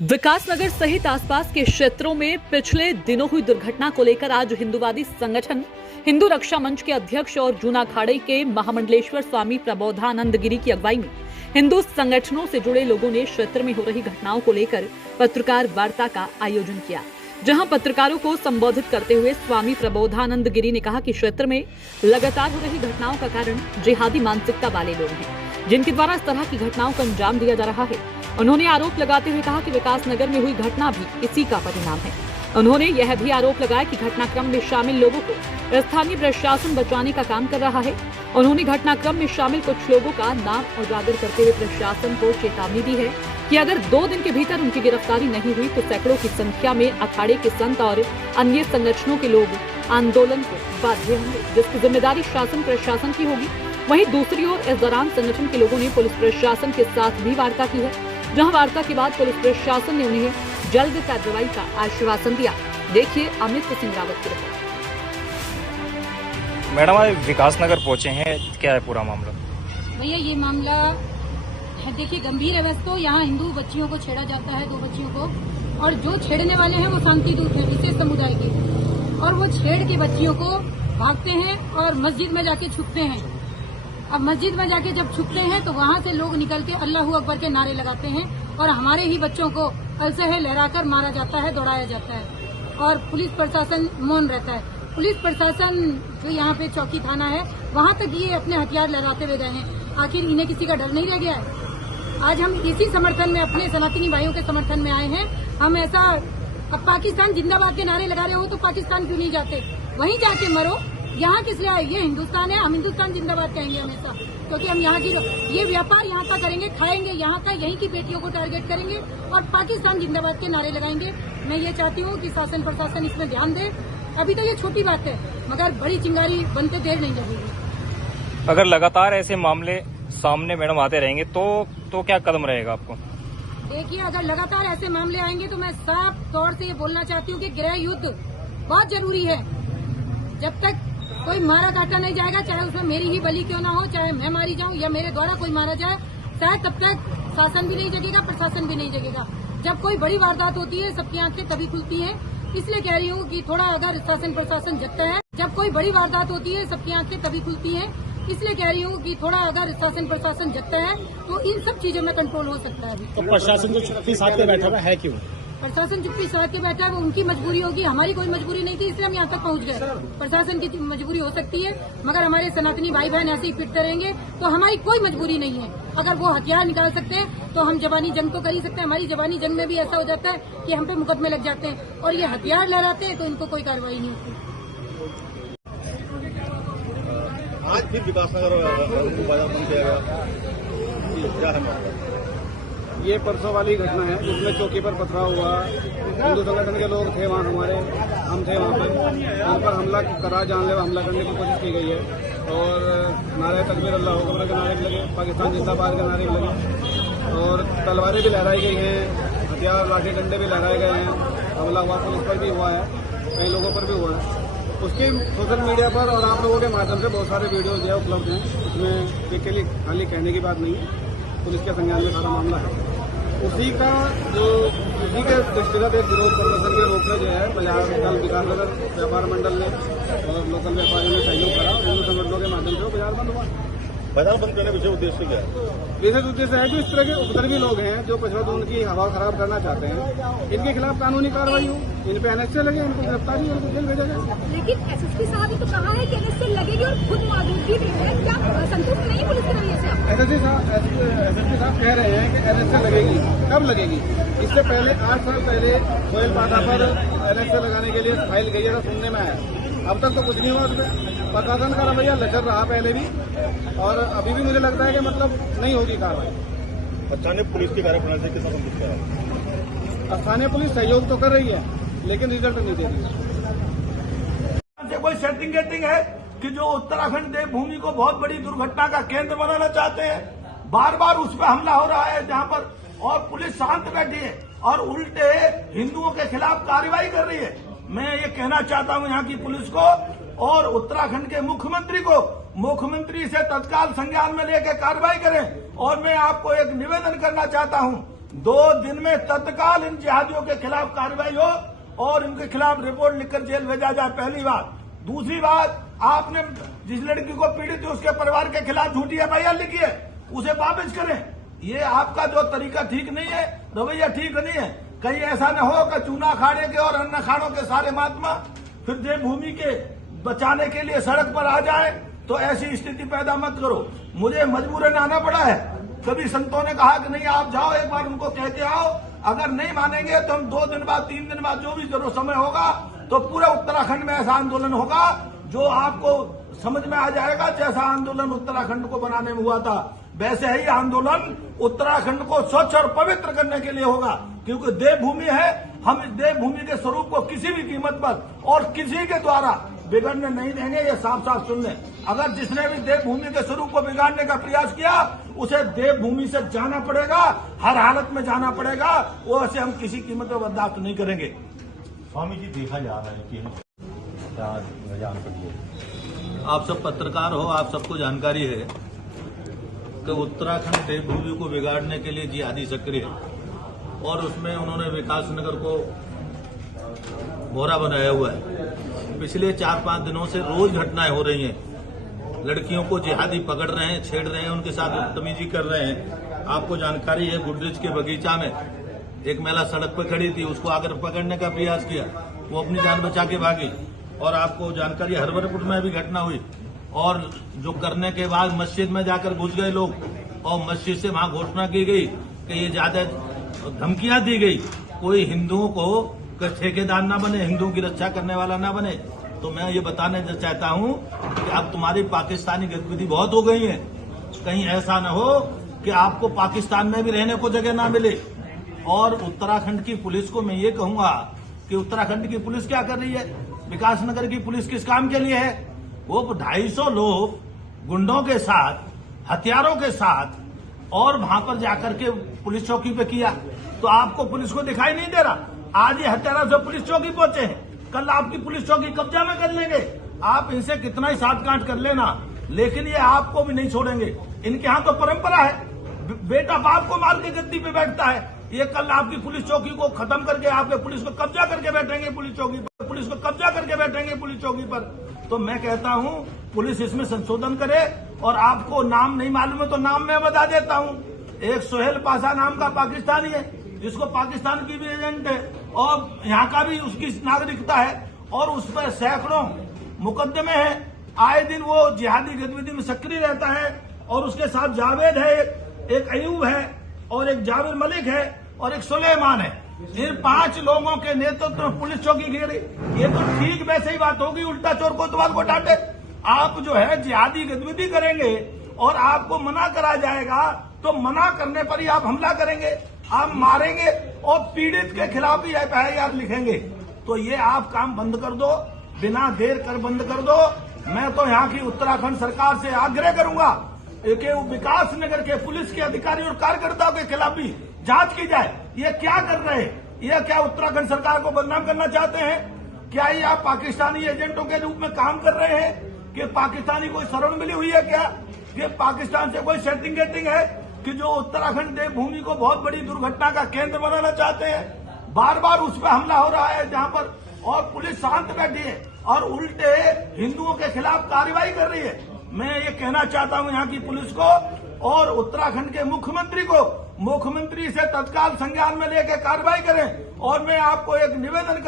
विकासनगर सहित आसपास के क्षेत्रों में पिछले दिनों हुई दुर्घटना को लेकर आज हिंदूवादी संगठन हिंदू रक्षा मंच के अध्यक्ष और जूना अखाड़े के महामंडलेश्वर स्वामी प्रबोधानंद गिरी की अगुवाई में हिंदू संगठनों से जुड़े लोगों ने क्षेत्र में हो रही घटनाओं को लेकर पत्रकार वार्ता का आयोजन किया, जहां पत्रकारों को संबोधित करते हुए स्वामी प्रबोधानंद गिरी ने कहा कि क्षेत्र में लगातार हो रही घटनाओं का कारण जिहादी मानसिकता वाले लोग हैं, जिनके द्वारा इस तरह की घटनाओं को अंजाम दिया जा रहा है। उन्होंने आरोप लगाते हुए कहा कि विकासनगर में हुई घटना भी इसी का परिणाम है। उन्होंने यह भी आरोप लगाया कि घटनाक्रम में शामिल लोगों को स्थानीय प्रशासन बचाने का काम कर रहा है। उन्होंने घटनाक्रम में शामिल कुछ लोगों का नाम उजागर करते हुए प्रशासन को चेतावनी दी है कि अगर 2 दिन के भीतर उनकी गिरफ्तारी नहीं हुई तो सैकड़ों की संख्या में अखाड़े के संत और अन्य संगठनों के लोग आंदोलन को बाध्य होंगे, जिसकी जिम्मेदारी शासन प्रशासन की होगी। वहीं दूसरी ओर इस दौरान संगठन के लोगों ने पुलिस प्रशासन के साथ भी वार्ता की है, जहां वार्ता के बाद पुलिस प्रशासन ने उन्हें जल्द कार्रवाई का आश्वासन दिया। देखिए अमित सिंह रावत की रिपोर्ट। मैडम आज विकासनगर पहुंचे हैं, क्या है पूरा मामला? भैया ये मामला है, देखिए गंभीर है। वैसे तो यहाँ हिंदू बच्चियों को छेड़ा जाता है, 2 बच्चियों को, और जो छेड़ने वाले हैं वो शांति दूत हैं, विशेष समुदाय के, और वो छेड़ के बच्चियों को भागते हैं और मस्जिद में जाके छुपते हैं। अब मस्जिद में जाके जब छुपते हैं तो वहाँ से लोग निकल के अल्लाहू अकबर के नारे लगाते हैं और हमारे ही बच्चों को अलसहे लहराकर मारा जाता है, दौड़ाया जाता है, और पुलिस प्रशासन मौन रहता है। पुलिस प्रशासन जो यहाँ पे चौकी थाना है वहाँ तक ये अपने हथियार लहराते हुए गए हैं। आखिर इन्हें किसी का डर नहीं रह गया है? आज हम इसी समर्थन में, अपने सनातनी भाइयों के समर्थन में आए हैं। हम ऐसा, अब पाकिस्तान जिंदाबाद के नारे लगा रहे हो तो पाकिस्तान क्यों नहीं जाते? वहीं जाके मरो। यहाँ किस लिए आए? ये हिंदुस्तान है, हम हिंदुस्तान जिंदाबाद कहेंगे हमेशा, क्योंकि हम यहाँ की ये व्यापार यहाँ का करेंगे, खाएंगे यहाँ का, यहीं की बेटियों को टारगेट करेंगे और पाकिस्तान जिंदाबाद के नारे लगाएंगे। मैं ये चाहती हूँ कि शासन प्रशासन इसमें ध्यान दे। अभी तो ये छोटी बात है, मगर बड़ी चिंगारी बनते देर नहीं लगेगी। अगर लगातार ऐसे मामले सामने मैडम आते रहेंगे तो क्या कदम रहेगा आपको? देखिए, अगर लगातार ऐसे मामले आएंगे तो मैं साफ तौर से ये बोलना चाहती हूँ कि गृह युद्ध बहुत जरूरी है। जब तक कोई मारा काटा नहीं जाएगा, चाहे उसमें मेरी ही बलि क्यों ना हो, चाहे मैं मारी जाऊं या मेरे द्वारा कोई मारा जाए, शायद तब तक शासन भी नहीं जगेगा, प्रशासन भी नहीं जगेगा। जब कोई बड़ी वारदात होती है सबकी आंखें तभी खुलती हैं। इसलिए कह रही हूँ कि थोड़ा अगर शासन प्रशासन जगता है, जब कोई बड़ी वारदात होती है सबकी आंखें तभी खुलती हैं। इसलिए कह रही हूँ कि थोड़ा अगर शासन प्रशासन जगता है तो इन सब चीजों में कंट्रोल हो सकता है। तो प्रशासन जो चुप्पी साध के बैठा हुआ है क्यों? प्रशासन चुप्पी साध के बैठा है, वो उनकी मजबूरी होगी, हमारी कोई मजबूरी नहीं थी, इसलिए हम यहाँ तक पहुँच गए। प्रशासन की मजबूरी हो सकती है, मगर हमारे सनातनी भाई बहन ऐसे ही पिटते रहेंगे तो हमारी कोई मजबूरी नहीं है। अगर वो हथियार निकाल सकते हैं तो हम जवानी जंग तो कर ही सकते हैं। हमारी जवानी जंग में भी ऐसा हो जाता है कि हम पे मुकदमे लग जाते हैं, और ये हथियार लहराते हैं तो इनको कोई कार्रवाई नहीं होती। आज फिर विकासनगर बाजार बंद किया गया, क्या है? ये परसों वाली घटना है जिसमें चौकी पर पथराव हुआ। हिंदू संगठन के लोग थे वहाँ, हमारे हम थे वहाँ पर, उन पर हमला करा, जानलेवा हमला करने की कोशिश की गई है, और नारे तकबीर अल्लाहू अकबर के नारे भी लगे, पाकिस्तान जिंदाबाद के नारे भी लगे, और तलवारें भी लहराई गई हैं, हथियार लाठी डंडे भी लहराए गए हैं। हमला हुआ पुलिस पर भी हुआ है, कई लोगों पर भी हुआ है। उसकी सोशल मीडिया पर और आप लोगों के माध्यम से बहुत सारे वीडियो जो है उपलब्ध हैं। उसमें एक के लिए खाली कहने की बात नहीं है, पुलिस के संज्ञान में सारा मामला है। उसी के दृष्टिगत एक विरोध प्रदर्शन के रूप में जो है बाजार कल विकासनगर व्यापार मंडल ने और लोकल व्यापारियों ने सहयोग करा, हिंदू संगठनों के माध्यम से बाजार बंद हुआ। बाजार बंद करने का उद्देश्य क्या है? विशेष उद्देश्य है जो इस तरह के उपद्रवी लोग हैं जो पशुधन की हवा खराब करना चाहते हैं, इनके खिलाफ कानूनी कार्रवाई हो, इन पे एनएसए लगे, इनको गिरफ्तारी, इनको जेल भेजा जाए। लेकिन एसएसपी साहब ही तो कहा है कि एनएसए लगेगी और खुद मौजूदगी भी है, क्या संतुष्ट नहीं पुलिस के रवैये से? एसएसपी साहब कह रहे हैं कि एनएसए लगेगी। कब लगेगी? इससे पहले 8 साल पहले कोयल पाटा पर एनएसए लगाने के लिए फाइल गई था, सुनने में आया। अब तक तो कुछ नहीं हुआ उसमें। प्रशासन का रवैया लचर रहा पहले भी, और अभी भी मुझे लगता है कि मतलब नहीं होगी कार्रवाई। स्थानीय पुलिस की कार्यप्रणाली से कितना संतुष्ट है? स्थानीय पुलिस सहयोग तो कर रही है लेकिन रिजल्ट नहीं दे रही है। कोई सेटिंग है कि जो उत्तराखंड देवभूमि को बहुत बड़ी दुर्घटना का केंद्र बनाना चाहते हैं, बार बार उस पर हमला हो रहा है जहां पर, और पुलिस शांत बैठी है और उल्टे हिंदुओं के खिलाफ कार्रवाई कर रही है। मैं ये कहना चाहता हूं यहाँ की पुलिस को और उत्तराखंड के मुख्यमंत्री को, मुख्यमंत्री से तत्काल संज्ञान में लेकर कार्रवाई करें। और मैं आपको एक निवेदन करना चाहता हूं 2 दिन में तत्काल इन जिहादियों के खिलाफ कार्रवाई हो और इनके खिलाफ रिपोर्ट लिखकर जेल भेजा जाए, पहली बात। दूसरी बात, आपने जिस लड़की को पीड़ित है उसके परिवार के खिलाफ झूठी एफआईआर लिखी है, उसे वापस करें। ये आपका जो तरीका ठीक नहीं है, रवैया ठीक नहीं है। कहीं ऐसा न हो कि चूना अखाड़े के और अन्य अखाड़ों के सारे महात्मा फिर देवभूमि के बचाने के लिए सड़क पर आ जाए, तो ऐसी स्थिति पैदा मत करो। मुझे मजबूरन आना पड़ा है। कभी संतों ने कहा कि नहीं आप जाओ, एक बार उनको कह के आओ, अगर नहीं मानेंगे तो हम 2 दिन बाद 3 दिन बाद जो भी जरूर समय होगा तो पूरे उत्तराखंड में ऐसा आंदोलन होगा जो आपको समझ में आ जाएगा। जैसा आंदोलन उत्तराखंड को बनाने में हुआ था वैसे ही आंदोलन उत्तराखंड को स्वच्छ और पवित्र करने के लिए होगा, क्योंकि देवभूमि है। हम इस देवभूमि के स्वरूप को किसी भी कीमत पर और किसी के द्वारा बिगड़ने नहीं देंगे, ये साफ साफ सुन लें। अगर जिसने भी देवभूमि के स्वरूप को बिगाड़ने का प्रयास किया उसे देवभूमि से जाना पड़ेगा, हर हालत में जाना पड़ेगा। वो ऐसे हम किसी कीमत पर बर्दाश्त नहीं करेंगे। स्वामी जी, देखा जा रहा है कि आप सब पत्रकार हो, आप सबको जानकारी है कि उत्तराखंड देवभूमि को बिगाड़ने के लिए जिहादी सक्रिय है और उसमें उन्होंने विकास नगर को मोहरा बनाया हुआ है। पिछले 4-5 दिनों से रोज घटनाएं हो रही हैं। लड़कियों को जिहादी पकड़ रहे हैं, छेड़ रहे हैं, उनके साथ बदतमीजी कर रहे हैं। आपको जानकारी है, गुडरिच के बगीचा में एक महिला सड़क पर खड़ी थी, उसको आकर पकड़ने का प्रयास किया, वो अपनी जान बचा के भागी। और आपको जानकारी, हरबरपुर में भी घटना हुई और जो करने के बाद मस्जिद में जाकर घुस गए लोग और मस्जिद से वहां घोषणा की गई कि ये ज्यादा धमकियां दी गई, कोई हिंदुओं को ठेकेदार ना बने, हिंदुओं की रक्षा करने वाला ना बने। तो मैं ये बताने चाहता हूं कि अब तुम्हारी पाकिस्तानी गतिविधि बहुत हो गई है। कहीं ऐसा न हो कि आपको पाकिस्तान में भी रहने को जगह ना मिले। और उत्तराखंड की पुलिस को मैं ये कहूंगा कि उत्तराखंड की पुलिस क्या कर रही है, विकास नगर की पुलिस किस काम के लिए है? वो 250 लोग गुंडों के साथ, हथियारों के साथ और वहां पर जाकर के पुलिस चौकी पे किया, तो आपको पुलिस को दिखाई नहीं दे रहा। आज ये हत्यारा से पुलिस चौकी पहुंचे हैं, कल आपकी पुलिस चौकी कब्जा में कर लेंगे। आप इनसे कितना ही साठ गांठ कर लेना, लेकिन ये आपको भी नहीं छोड़ेंगे। इनके यहाँ तो परंपरा है, बेटा बाप को मार के गद्दी पे बैठता है। ये कल आपकी पुलिस चौकी को खत्म करके आपके पुलिस को कब्जा करके बैठेंगे पुलिस चौकी पर, पुलिस को कब्जा करके बैठेंगे पुलिस चौकी पर। तो मैं कहता हूं पुलिस इसमें संशोधन करे। और आपको नाम नहीं मालूम है तो नाम मैं बता देता हूं। एक सोहेल पाशा नाम का पाकिस्तानी है, जिसको पाकिस्तान की भी एजेंट है और यहाँ का भी उसकी नागरिकता है और उस पर सैकड़ों मुकदमे हैं। आए दिन वो जिहादी गतिविधि में सक्रिय रहता है और उसके साथ जावेद है, एक अयूब है और एक जावेद मलिक है और एक सुलेमान है। इन 5 लोगों के नेतृत्व में पुलिस चौकी घेरी। ये तो ठीक वैसे ही बात होगी, उल्टा चोर कोतवाल को डांटे। आप जो है जिहादी गतिविधि करेंगे और आपको मना करा जाएगा तो मना करने पर ही आप हमला करेंगे, आप मारेंगे और पीड़ित के खिलाफ ही एफआईआर लिखेंगे। तो ये आप काम बंद कर दो, बिना देर कर बंद कर दो। मैं तो यहाँ की उत्तराखंड सरकार से आग्रह करूंगा कि विकास नगर के पुलिस के अधिकारी और कार्यकर्ताओं के खिलाफ भी जांच की जाए। ये क्या कर रहे हैं? ये क्या उत्तराखंड सरकार को बदनाम करना चाहते हैं? क्या ये आप पाकिस्तानी एजेंटों के रूप में काम कर रहे हैं कि पाकिस्तानी कोई शरण मिली हुई है क्या, कि पाकिस्तान से कोई सेटिंग गेटिंग है कि जो उत्तराखंड देवभूमि को बहुत बड़ी दुर्घटना का केंद्र बनाना चाहते हैं? बार बार उस पर हमला हो रहा है जहां पर, और पुलिस शांत बैठी है और उल्टे हिंदुओं के खिलाफ कार्रवाई कर रही है। मैं ये कहना चाहता हूं यहाँ की पुलिस को और उत्तराखंड के मुख्यमंत्री को, मुख्यमंत्री से तत्काल संज्ञान में लेकर कार्रवाई करें। और मैं आपको एक निवेदन